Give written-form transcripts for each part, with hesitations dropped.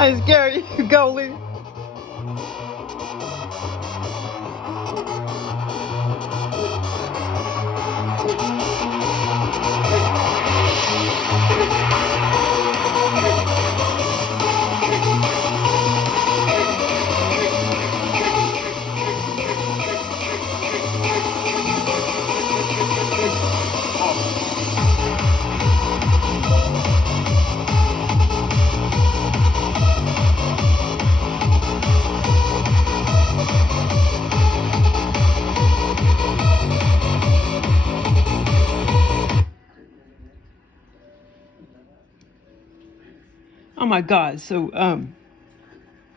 I scare you, Goalie. Oh my God. So,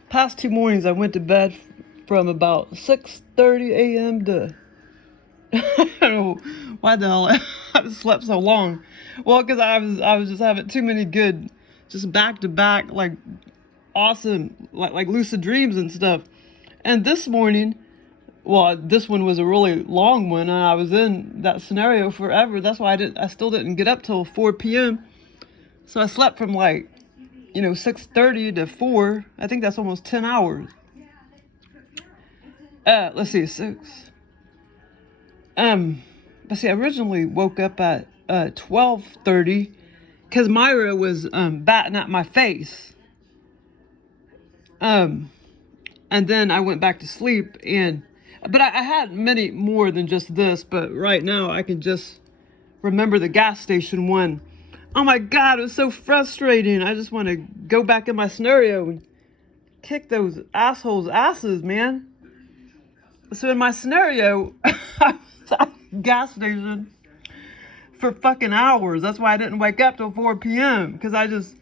past 2 mornings I went to bed from about 6:30 a.m. to, I don't know why the hell I slept so long. Well, because I was just having too many good, just back to back, like awesome, like lucid dreams and stuff. And this morning, well, this one was a really long one, and I was in that scenario forever. That's why I still didn't get up till 4 p.m. So I slept from like, 6:30 to 4. I think that's almost 10 hours. Let's see, 6. Let's see, I originally woke up at 12:30 because Myra was batting at my face. And then I went back to sleep, but I had many more than just this, but right now I can just remember the gas station one. Oh my God, it was so frustrating. I just want to go back in my scenario and kick those assholes' asses, man. So in my scenario, I was at a gas station for fucking hours. That's why I didn't wake up till 4 p.m. Because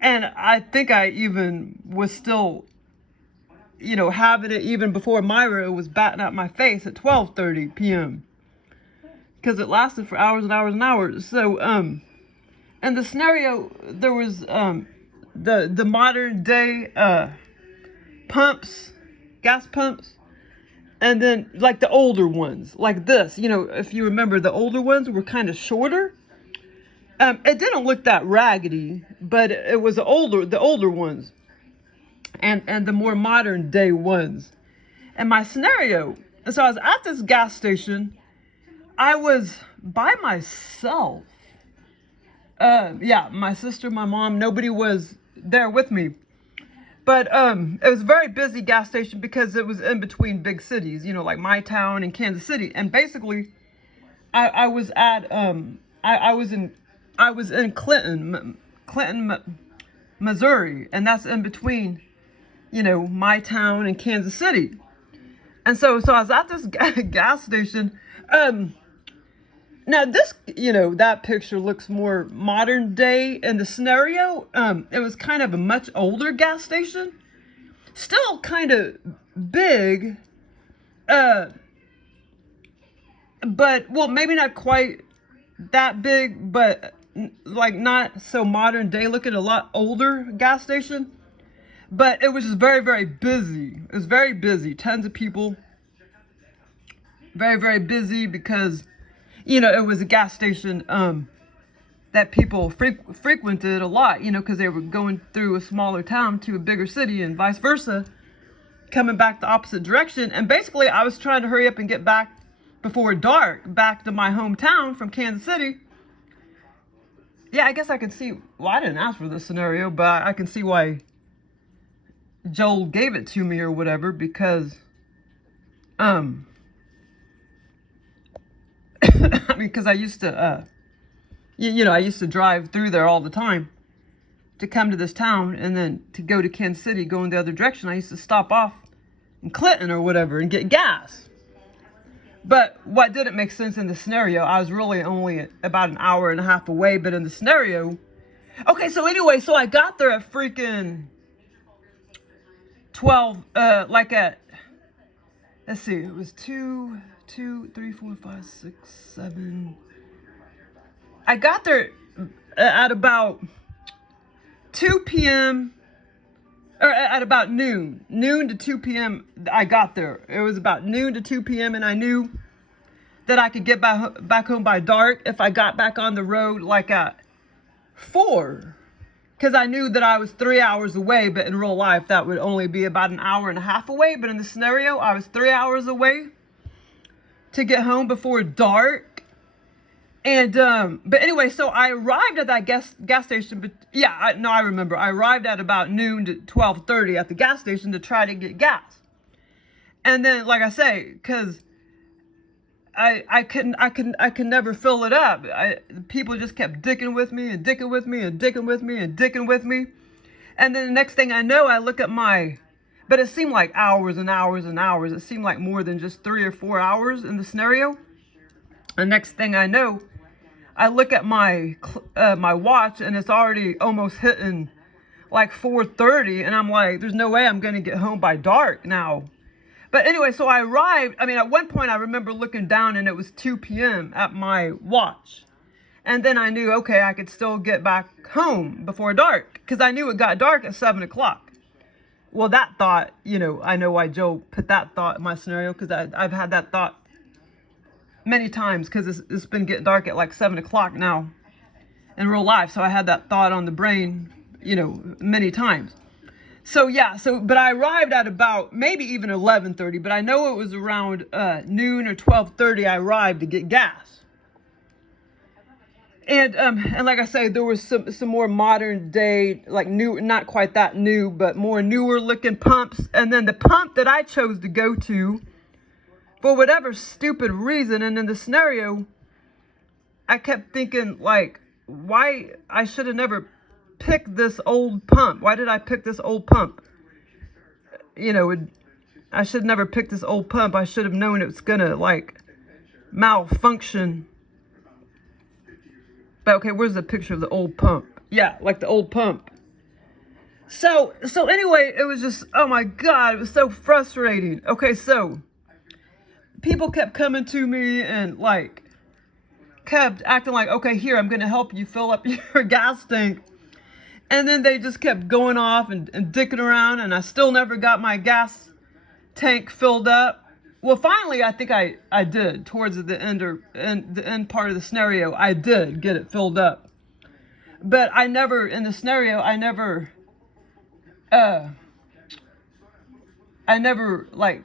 and I think I even was still, having it even before Myra was batting at my face at 12:30 p.m. Because it lasted for hours and hours and hours. So, in the scenario, there was the modern day pumps, gas pumps, and then like the older ones, like this. If you remember, the older ones were kind of shorter. It didn't look that raggedy, but it was the older ones, and the more modern day ones. And my scenario, so I was at this gas station. I was by myself. Yeah, my sister, my mom, nobody was there with me. But it was a very busy gas station because it was in between big cities, like my town and Kansas City. And basically, I was at I was in Clinton, Missouri, and that's in between, my town and Kansas City. And so I was at this gas station. Now this, that picture looks more modern day in the scenario. It was kind of a much older gas station. Still kind of big. But, well, maybe not quite that big, but like not so modern day looking, a lot older gas station. But it was just very, very busy. It was very busy. Tons of people. Very, very busy because it was a gas station that people frequented a lot, because they were going through a smaller town to a bigger city and vice versa, coming back the opposite direction. And basically, I was trying to hurry up and get back before dark, back to my hometown from Kansas City. Yeah, I guess I can see, well, I didn't ask for this scenario, but I can see why Joel gave it to me or whatever, because, because I used to, I used to drive through there all the time to come to this town, and then to go to Kansas City, going the other direction. I used to stop off in Clinton or whatever and get gas. But what didn't make sense in the scenario, I was really only about an hour and a half away, but in the scenario, okay, so anyway, so I got there at freaking 12, like at, let's see, it was 2, 3, 4, 5, 6, 7. I got there at about 2 p.m. or at about noon to 2 p.m. I got there. It was about noon to 2 p.m. and I knew that I could get back home by dark if I got back on the road like at 4. because I knew that I was 3 hours away, but in real life, that would only be about an hour and a half away. But in the scenario, I was 3 hours away to get home before dark. And, but anyway, so I arrived at that gas station, but yeah, I remember. I arrived at about noon to 12:30 at the gas station to try to get gas. And then, like I say, because I could never fill it up. People just kept dicking with me and dicking with me and dicking with me and dicking with me. And then the next thing I know, I look at but it seemed like hours and hours and hours. It seemed like more than just 3 or 4 hours in the scenario. The next thing I know, I look at my watch and it's already almost hitting like 4:30, and I'm like, there's no way I'm gonna get home by dark now. But anyway, so I arrived. I mean, at one point I remember looking down and it was 2 p.m. at my watch. And then I knew, okay, I could still get back home before dark, because I knew it got dark at 7 o'clock. Well, that thought, I know why Joe put that thought in my scenario, because I've had that thought many times, because it's been getting dark at like 7 o'clock now in real life. So I had that thought on the brain, many times. So yeah, but I arrived at about maybe even 11:30, but I know it was around noon or 12:30 I arrived to get gas. And like I say, there was some more modern day, like new, not quite that new, but more newer looking pumps. And then the pump that I chose to go to, for whatever stupid reason, and in the scenario, I kept thinking, like, why I should have never picked this old pump. Why did I pick this old pump? I should never pick this old pump. I should have known it was gonna, like, malfunction. But okay, where's the picture of the old pump? Yeah, like the old pump. So anyway, it was just, oh my God, it was so frustrating. Okay, so people kept coming to me and like kept acting like, okay, here, I'm gonna help you fill up your gas tank. And then they just kept going off and dicking around, and I still never got my gas tank filled up. Well, finally, I think I did towards the end part of the scenario. I did get it filled up, but I never like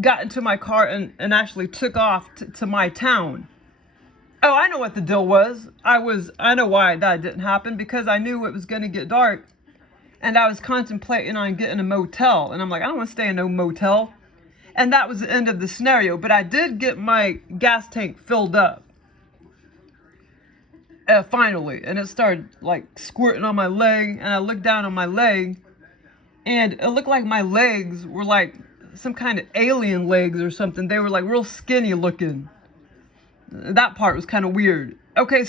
got into my car and actually took off to my town. Oh, I know what the deal was. I know why that didn't happen, because I knew it was going to get dark, and I was contemplating on getting a motel, and I'm like, I don't want to stay in no motel. And that was the end of the scenario. But I did get my gas tank filled up. Finally. And it started like squirting on my leg. And I looked down on my leg. And it looked like my legs were like some kind of alien legs or something. They were like real skinny looking. That part was kind of weird. Okay,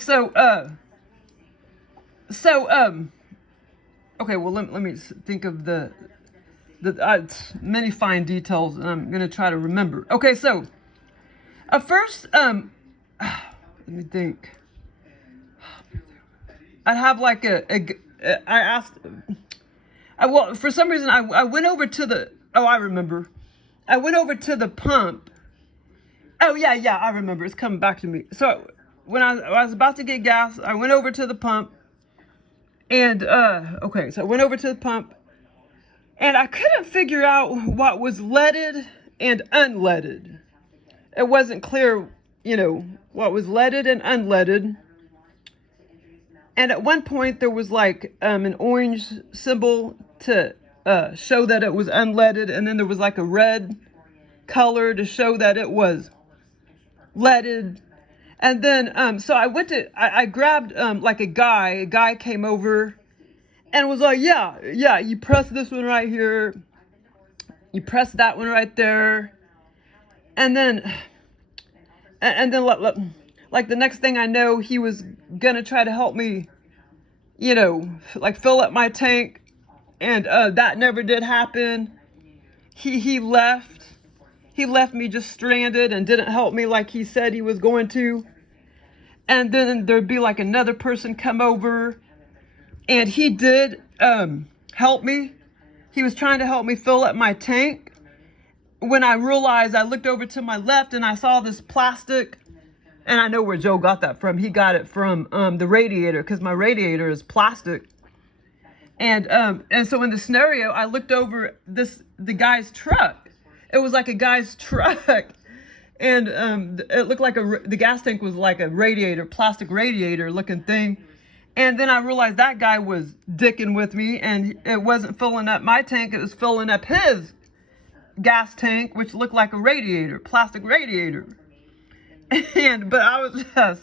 okay, well, let me think of the many fine details, and I'm going to try to remember. Okay, so first, let me think. I'd have like well, for some reason, I went over to I remember. I went over to the pump. Oh, yeah, I remember. It's coming back to me. So when I was about to get gas, I went over to the pump. And, okay, so I went over to the pump. And I couldn't figure out what was leaded and unleaded. It wasn't clear, what was leaded and unleaded. And at one point there was like an orange symbol to show that it was unleaded. And then there was like a red color to show that it was leaded. And then, so I grabbed like a guy came over. And was like, yeah, you press this one right here. You press that one right there. And then like the next thing I know, he was gonna try to help me, like fill up my tank. And that never did happen. He left. He left me just stranded and didn't help me like he said he was going to. And then there'd be like another person come over. And he did help me. He was trying to help me fill up my tank. When I realized, I looked over to my left and I saw this plastic. And I know where Joe got that from. He got it from the radiator, because my radiator is plastic. And so in the scenario, I looked over the guy's truck. It was like a guy's truck. And it looked like the gas tank was like a radiator, plastic radiator looking thing. And then I realized that guy was dicking with me, and it wasn't filling up my tank, it was filling up his gas tank, which looked like a radiator, plastic radiator. But I was just,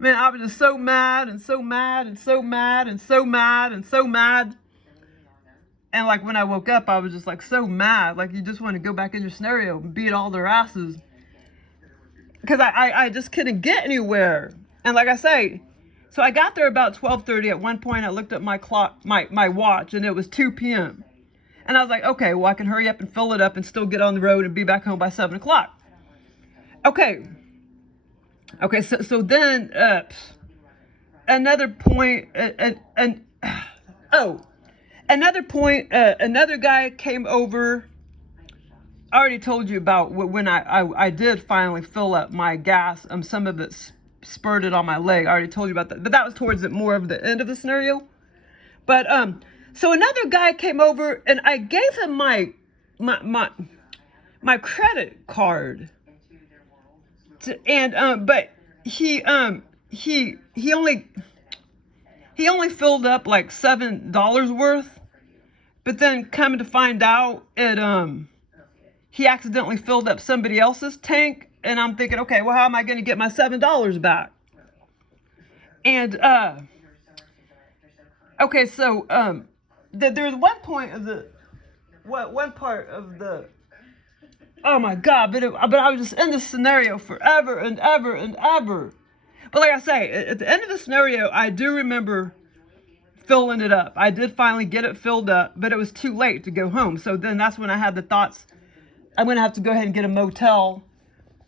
man, I was just so mad and so mad and so mad and so mad and so mad. And like when I woke up, I was just like so mad. Like you just want to go back in your scenario and beat all their asses. Because I just couldn't get anywhere. And like I say, so I got there about 12:30. At one point, I looked at my clock, my watch, and it was 2 p.m. And I was like, okay, well, I can hurry up and fill it up and still get on the road and be back home by 7 o'clock. Okay, so then, another point, another guy came over. I already told you about when I did finally fill up my gas. Some of it spurted on my leg. I already told you about that, but that was towards more of the end of the scenario. But so another guy came over, and I gave him my credit card, but he only filled up like $7 worth. But then coming to find out, he accidentally filled up somebody else's tank, and I'm thinking, okay, well, how am I going to get my $7 back? And okay, so there's one point of one part of the, oh my God, but I was just in this scenario forever and ever and ever. But like I say, at the end of the scenario, I do remember filling it up. I did finally get it filled up, but it was too late to go home. So then that's when I had the thoughts, I'm going to have to go ahead and get a motel.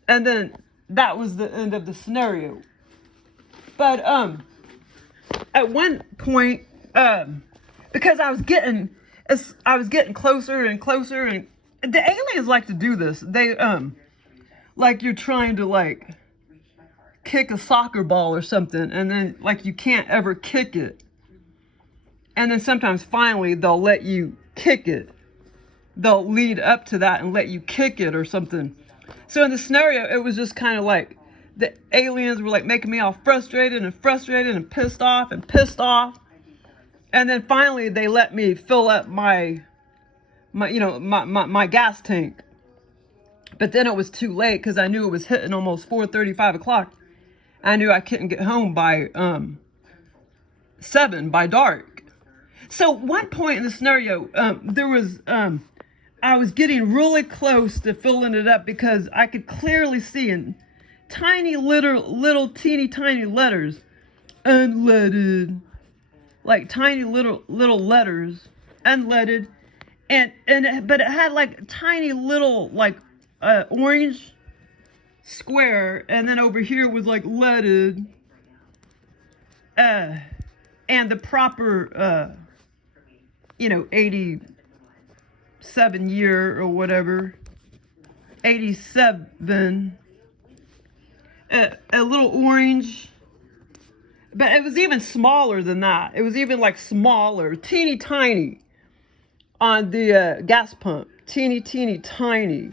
And then that was the end of the scenario. But at one point, because I was getting closer and closer, and the aliens like to do this. They like you're trying to like kick a soccer ball or something, and then like you can't ever kick it. And then sometimes finally they'll let you kick it. They'll lead up to that and let you kick it or something. So in the scenario, it was just kind of like the aliens were like making me all frustrated and pissed off. And then finally they let me fill up my gas tank. But then it was too late because I knew it was hitting almost 4:30, 5 o'clock. I knew I couldn't get home by 7 by dark. So one point in the scenario, there was I was getting really close to filling it up because I could clearly see in tiny little teeny tiny letters, unleaded, like tiny little letters, unleaded, but it had like tiny little like orange square, and then over here was like leaded, and the proper 87 year or whatever, 87, a little orange, but it was even smaller than that. It was even like smaller, teeny tiny on the gas pump, teeny tiny.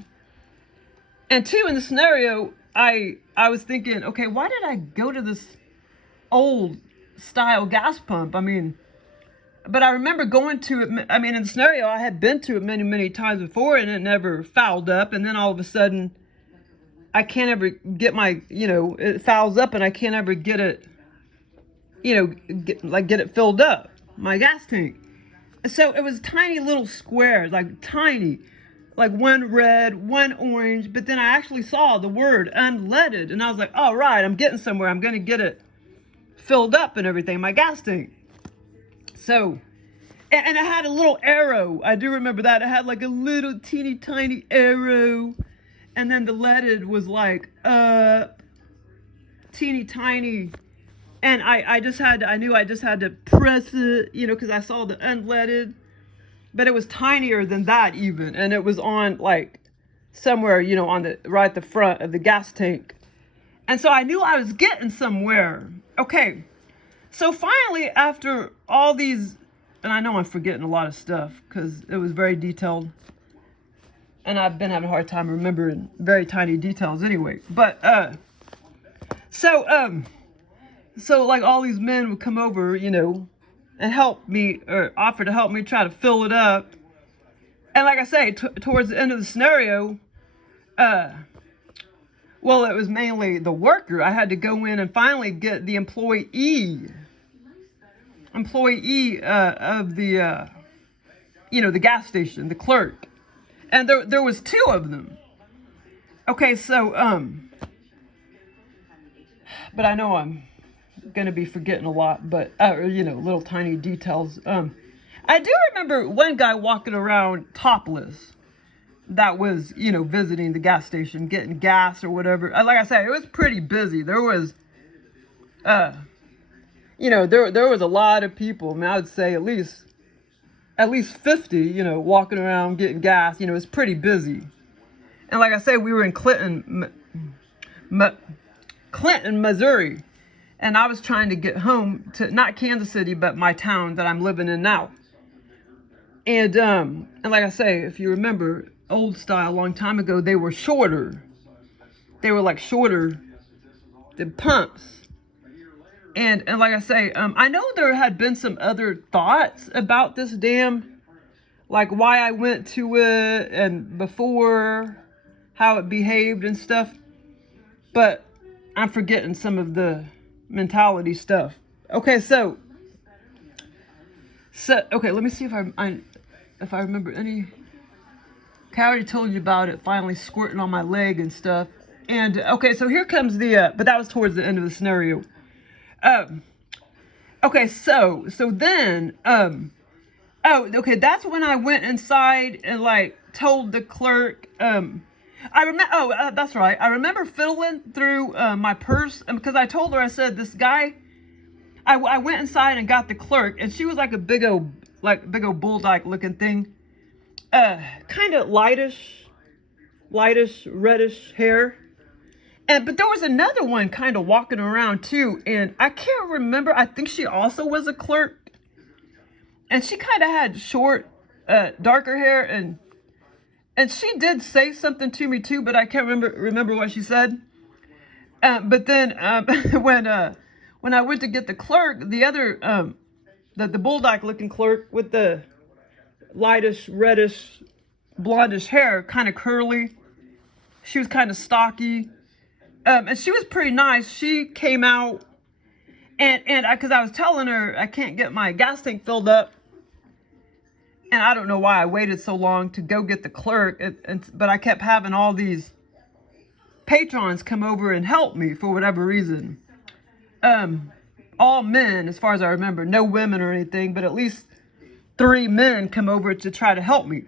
And two, in the scenario, I was thinking, okay, why did I go to this old style gas pump? I mean, but I remember going to it. I mean, in the scenario, I had been to it many times before, and it never fouled up. And then all of a sudden, I can't ever get my, it fouls up, and I can't ever get it, get it filled up, my gas tank. So it was tiny little squares, like tiny, like one red, one orange. But then I actually saw the word unleaded, and I was like, all right, I'm getting somewhere. I'm going to get it filled up and everything, my gas tank. So, and it had a little arrow. I do remember that. It had like a little teeny tiny arrow. And then the leaded was like up, teeny tiny. And I knew I just had to press it, because I saw the unleaded. But it was tinier than that even. And it was on like somewhere, on right at the front of the gas tank. And so I knew I was getting somewhere. Okay. So finally, after all these and I know I'm forgetting a lot of stuff because it was very detailed. And I've been having a hard time remembering very tiny details anyway. But, so like all these men would come over, you know, and help me, or offer to help me try to fill it up. And like I say, towards the end of the scenario, well, it was mainly the worker. I had to go in and finally get the employee of the, you know, the gas station, the clerk. And there was two of them. Okay, so, but I know I'm going to be forgetting a lot, but, you know, little tiny details. I do remember one guy walking around topless that was, you know, visiting the gas station, getting gas or whatever. Like I said, it was pretty busy. There was, you know, there was a lot of people. I mean, I would say at least 50, you know, walking around getting gas. You know, it's pretty busy. And like I say, we were in Clinton, Missouri. And I was trying to get home to, not Kansas City, but my town that I'm living in now. And like I say, if you remember, old style, a long time ago, they were shorter. They were like shorter than pumps. And like I say, I know there had been some other thoughts about this dam, like why I went to it and before, how it behaved and stuff. But I'm forgetting some of the mentality stuff. Okay, so okay, let me see if I remember any. Okay, I already told you about it finally squirting on my leg and stuff. And okay, so here comes the but that was towards the end of the scenario. Okay, so then oh, okay, that's when I went inside and like told the clerk I remember, that's right. I remember fiddling through my purse because I told her, I said, this guy, I went inside and got the clerk, and she was like a big old bulldog looking thing. Kind of lightish, reddish hair. But there was another one kind of walking around too, and I can't remember. I think she also was a clerk, and she kind of had short, darker hair, and she did say something to me too, but I can't remember what she said. But then when I went to get the clerk, the other the bulldog looking clerk with the lightish, reddish, blondish hair, kind of curly. She was kind of stocky. And she was pretty nice. She came out, and because I was telling her I can't get my gas tank filled up, and I don't know why I waited so long to go get the clerk, but I kept having all these patrons come over and help me for whatever reason. All men, as far as I remember, no women or anything, but at least 3 men come over to try to help me.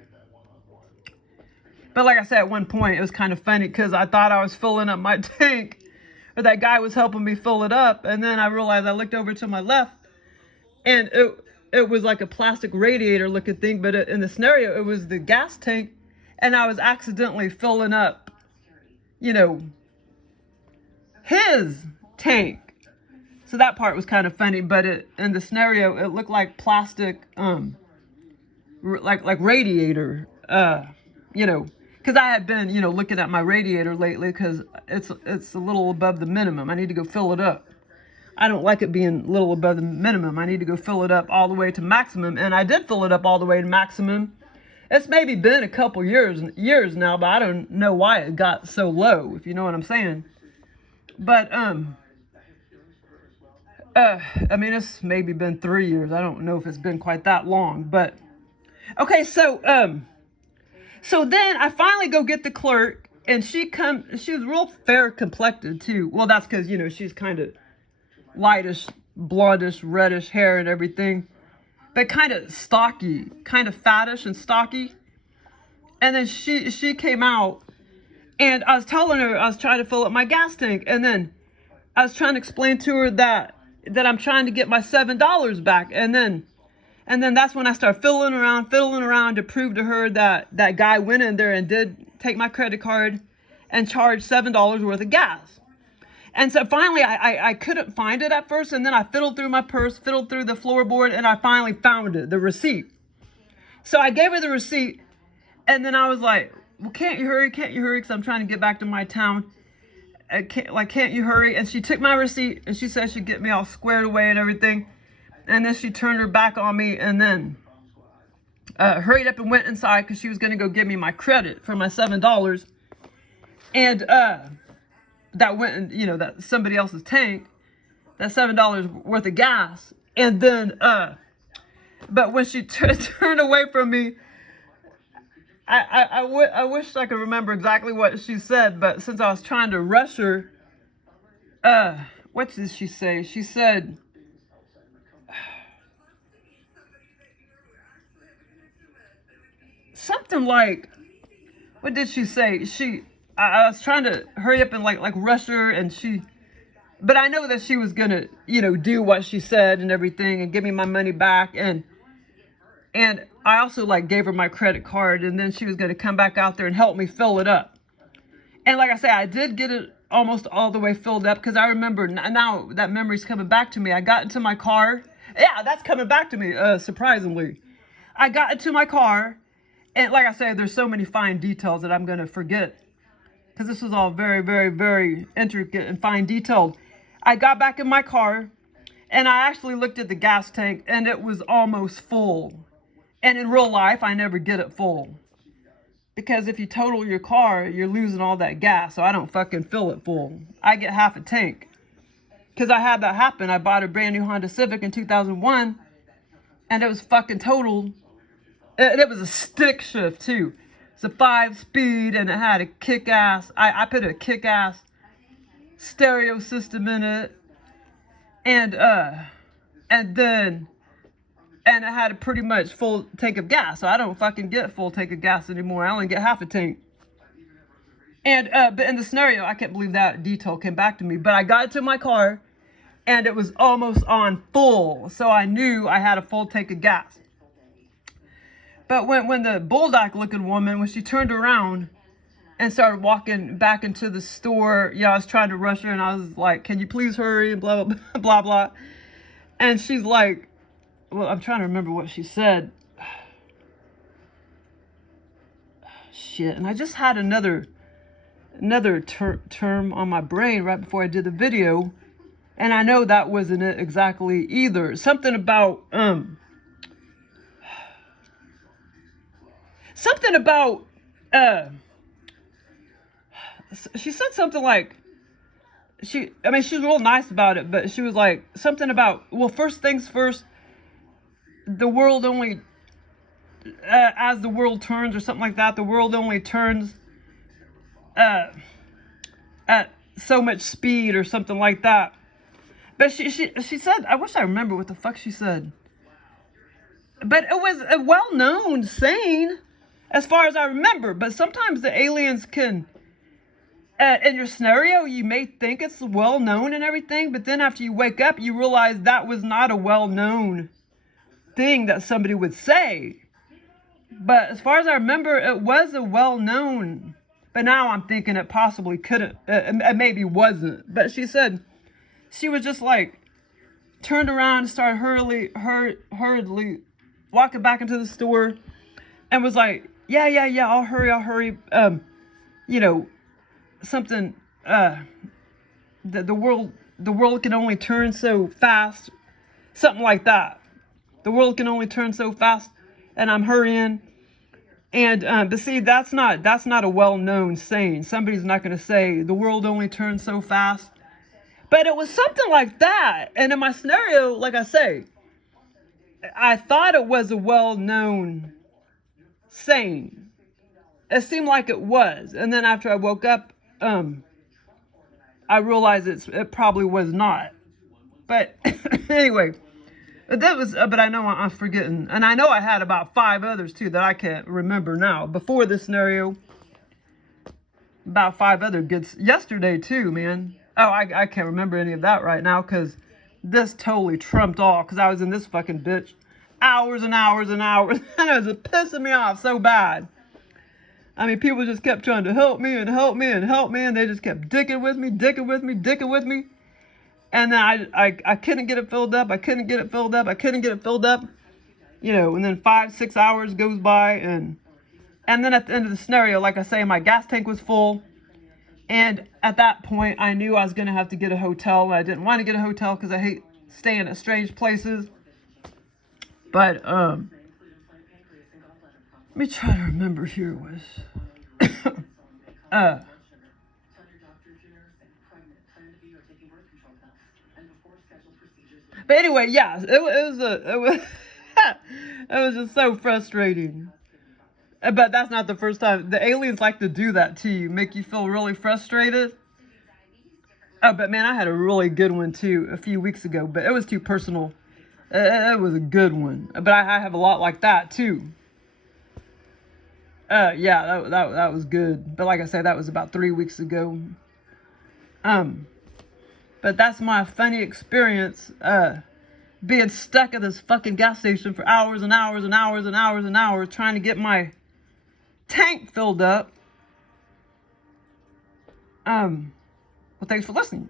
But like I said, at one point, it was kind of funny because I thought I was filling up my tank, or that guy was helping me fill it up. And then I realized I looked over to my left, and it was like a plastic radiator looking thing. But in the scenario, it was the gas tank, and I was accidentally filling up, you know, his tank. So that part was kind of funny. But in the scenario, it looked like plastic, like radiator, you know. Because I had been, you know, looking at my radiator lately because it's a little above the minimum. I need to go fill it up. I don't like it being a little above the minimum. I need to go fill it up all the way to maximum. And I did fill it up all the way to maximum. It's maybe been a couple years now, but I don't know why it got so low, if you know what I'm saying. But, I mean, it's maybe been 3 years. I don't know if it's been quite that long. But, okay, so then I finally go get the clerk, and she was real fair complected too. Well, that's because, you know, she's kind of lightish, blondish, reddish hair and everything, but kind of stocky, kind of fattish and stocky. And then she came out, and I was telling her I was trying to fill up my gas tank, and then I was trying to explain to her that I'm trying to get my $7 back, and then that's when I started fiddling around to prove to her that guy went in there and did take my credit card and charged $7 worth of gas. And so finally, I couldn't find it at first. And then I fiddled through my purse, fiddled through the floorboard, and I finally found it, the receipt. So I gave her the receipt. And then I was like, well, can't you hurry? Can't you hurry? Because I'm trying to get back to my town. Can't you hurry? And she took my receipt and she said she'd get me all squared away and everything. And then she turned her back on me and then hurried up and went inside because she was going to go give me my credit for my $7. And that went in, you know, that somebody else's tank, that $7 worth of gas. And then, but when she turned away from me, I wish I could remember exactly what she said, but since I was trying to rush her, what did she say? She said, something like, what did she say? I was trying to hurry up and like rush her, and but I know that she was gonna, you know, do what she said and everything and give me my money back, and I also like gave her my credit card, and then she was gonna come back out there and help me fill it up. And like I say, I did get it almost all the way filled up because I remember now that memory's coming back to me. I got into my car. Yeah, that's coming back to me, surprisingly. I got into my car, and like I say, there's so many fine details that I'm gonna forget because this was all very, very, very intricate and fine detailed. I got back in my car, and I actually looked at the gas tank, and it was almost full. And in real life, I never get it full. Because if you total your car, you're losing all that gas. So I don't fucking fill it full. I get half a tank. Because I had that happen. I bought a brand new Honda Civic in 2001. And it was fucking totaled. It was a stick shift too. It's a 5-speed and it had a kick-ass. I put a kick-ass stereo system in it. And it had a pretty much full tank of gas. So I don't fucking get full tank of gas anymore. I only get half a tank. And, but in the scenario, I can't believe that detail came back to me. But I got into my car and it was almost on full. So I knew I had a full tank of gas. But when the bulldog looking woman, when she turned around and started walking back into the store, you know, I was trying to rush her and I was like, can you please hurry? And blah, blah, blah, blah. And she's like, well, I'm trying to remember what she said. Shit. And I just had another term on my brain right before I did the video. And I know that wasn't it exactly either. Something about, she said something like, she's real nice about it, but she was like, something about, well, first things first, the world only, as the world turns or something like that, the world only turns at so much speed or something like that. But she said, I wish I remember what the fuck she said. But it was a well-known saying as far as I remember. But sometimes the aliens can, in your scenario, you may think it's well-known and everything, but then after you wake up, you realize that was not a well-known thing that somebody would say. But as far as I remember, it was a well-known, but now I'm thinking it possibly couldn't, it maybe wasn't. But she said she was just like turned around and started hurriedly walking back into the store and was like, yeah, I'll hurry, you know, something, the world can only turn so fast, something like that. The world can only turn so fast, and I'm hurrying. And but see, that's not a well-known saying. Somebody's not going to say the world only turns so fast. But it was something like that. And in my scenario, like I say, I thought it was a well-known saying. It seemed like it was. And then after I woke up, I realized it probably was not. But anyway. But I know I'm forgetting. And I know I had about 5 others, too, that I can't remember now. Before this scenario, about 5 other good... Yesterday, too, man. Oh, I can't remember any of that right now, because this totally trumped all, because I was in this fucking bitch hours and hours and hours. And it was pissing me off so bad. I mean, people just kept trying to help me and help me and help me, and they just kept dicking with me, dicking with me, dicking with me. And then I couldn't get it filled up. I couldn't get it filled up. I couldn't get it filled up. You know, and then 5-6 hours goes by, and then at the end of the scenario, like I say, my gas tank was full. And at that point, I knew I was going to have to get a hotel. I didn't want to get a hotel because I hate staying at strange places. But, let me try to remember here was, but anyway, yeah, it was it was just so frustrating. But that's not the first time. The aliens like to do that to you, make you feel really frustrated. Oh, but man, I had a really good one too a few weeks ago, but it was too personal. It was a good one. But I have a lot like that too. Yeah, that was good. But like I said, that was about 3 weeks ago. But that's my funny experience, being stuck at this fucking gas station for hours and hours and hours and hours and hours trying to get my tank filled up. Well, thanks for listening.